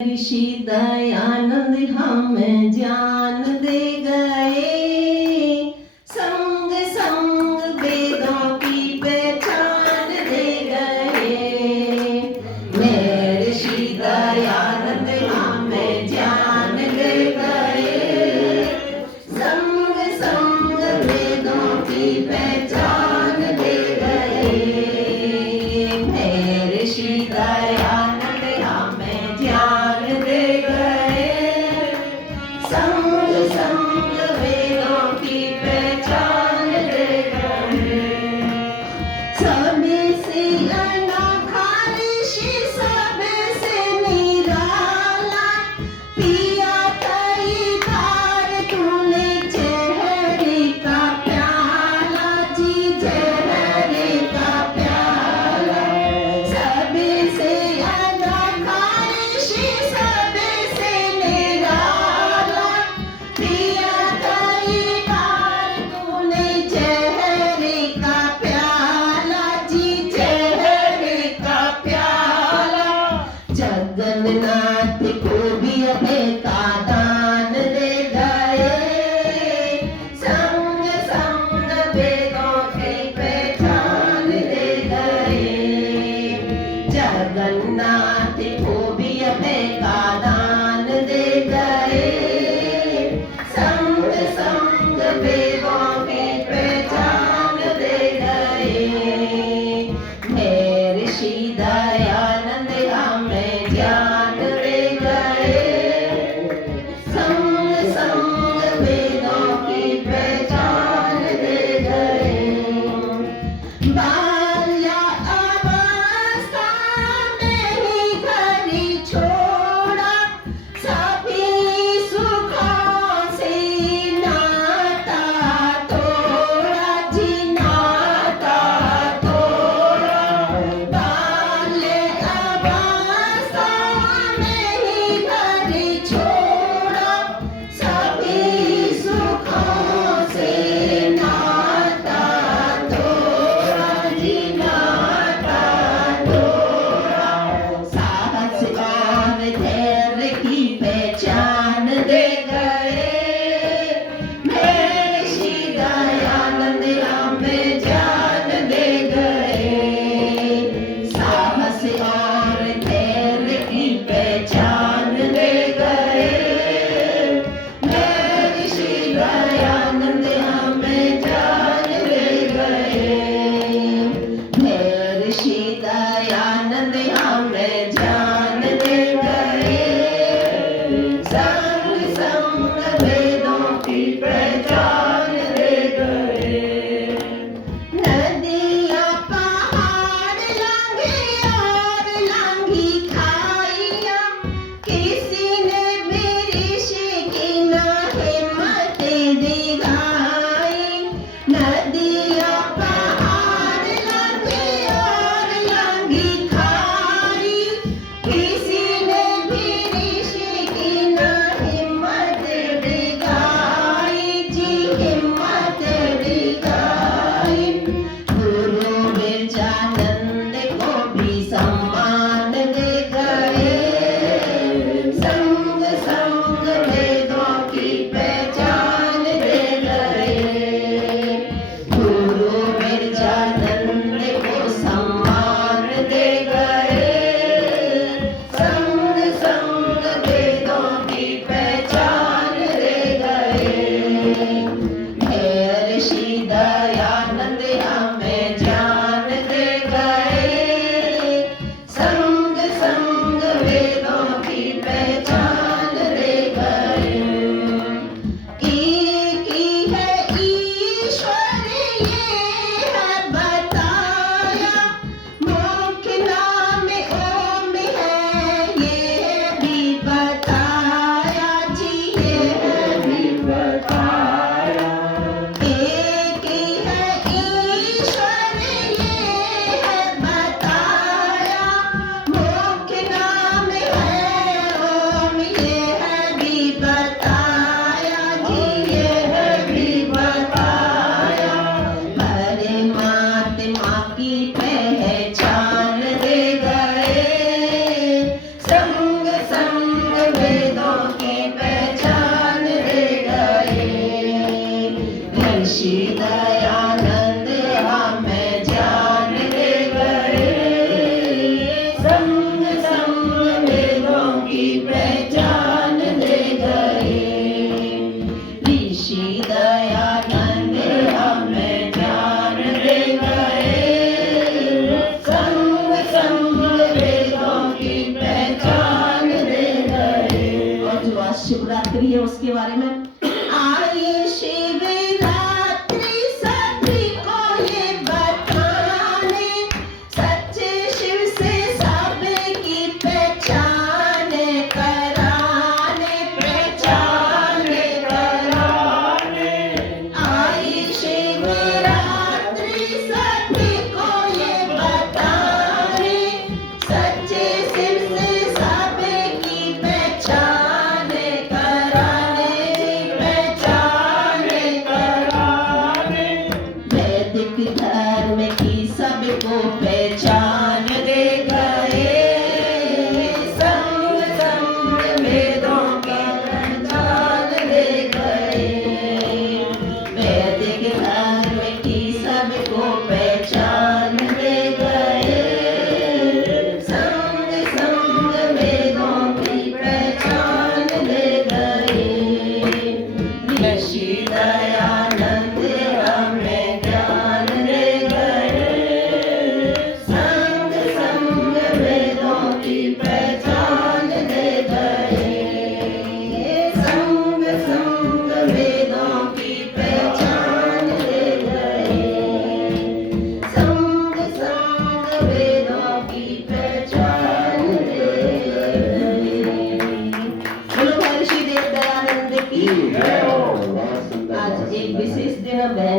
ऋषि दयानंद हमें ज्ञान दे गए, संग संग वेदों की पहचान दे गए। मैं ऋषि दयानंद हमें ज्ञान दे गए, संग संग वेदों की पहचान दे गए। मैं ऋषि दयानंद हमें ज्ञान दे गए, संग संग वेदों की पहचान दे गए। सबे से अनोखा ऋषि सबसे निराला, पिया कई बार तूने चेहरे का प्याला जी, चेहरे का प्याला। सबे से अनोखा ऋषि सबसे निराला, पिया कई बार तूने चेहरे का प्याला जी, चेहरे का प्याला। जगन्नाथ को भी अभय का दान दे गए, संग संग वेदों की पहचान दे गए। जगन्नाथ को भी अभय का दान दे गए, संग संग वेदों की पहचान दे गए। मैं ऋषि दयानंद हमें ज्ञान दे गए, संग संग वेदों की पहचान दे गए। बाल्या अवस्था में ही घर छोड़ा, सभी सुखों से नाता तोड़ा जी, नाता तोड़ा। बाल्य अवस्था में ही घर छोड़ा, सभी सुखों से नाता तोड़ा जी, नाता तोड़ा। साहस और धैर्य की पहचान दे गए, मैं ऋषि दयानंद हमें ज्ञान दे गए। साहस और धैर्य की पहचान दे गए, मैं ऋषि दयानंद हमें ज्ञान दे गए। मैं ऋषि दयानंद हमें ज्ञान दे गए, की पहचान दे गए। ऋषि दयानंद हमें ज्ञान दे गए। संग संग वेदों की पहचान दे गए। और जो आज शिवरात्रि है उसके बारे में, आई शिवरात्रि सभी को ये बताने, सच्चे शिव से सबकी पहचान कराने, पहचान कराने। आई शिवरात्रि सभी को ये बताने, सच्चे शिव से सबकी पहचान कराने, पहचान कराने। वैदिक धर्म की सबको पहचान दे गए। संग संग वेदों की पहचान दे गए। वैदिक धर्म की सबको पहचान दे गए। संग संग वेदों की पहचान दे गए। ऋषि दयानंद हमें ज्ञान दे गए। संग संग वेदों की पहचान दे गए। संग संग वेदों की पहचान दे गए। संग संग वेदों की पहचान दे गए। बोलो महर्षि देव दयानंद की। आज एक विशेष दिन है।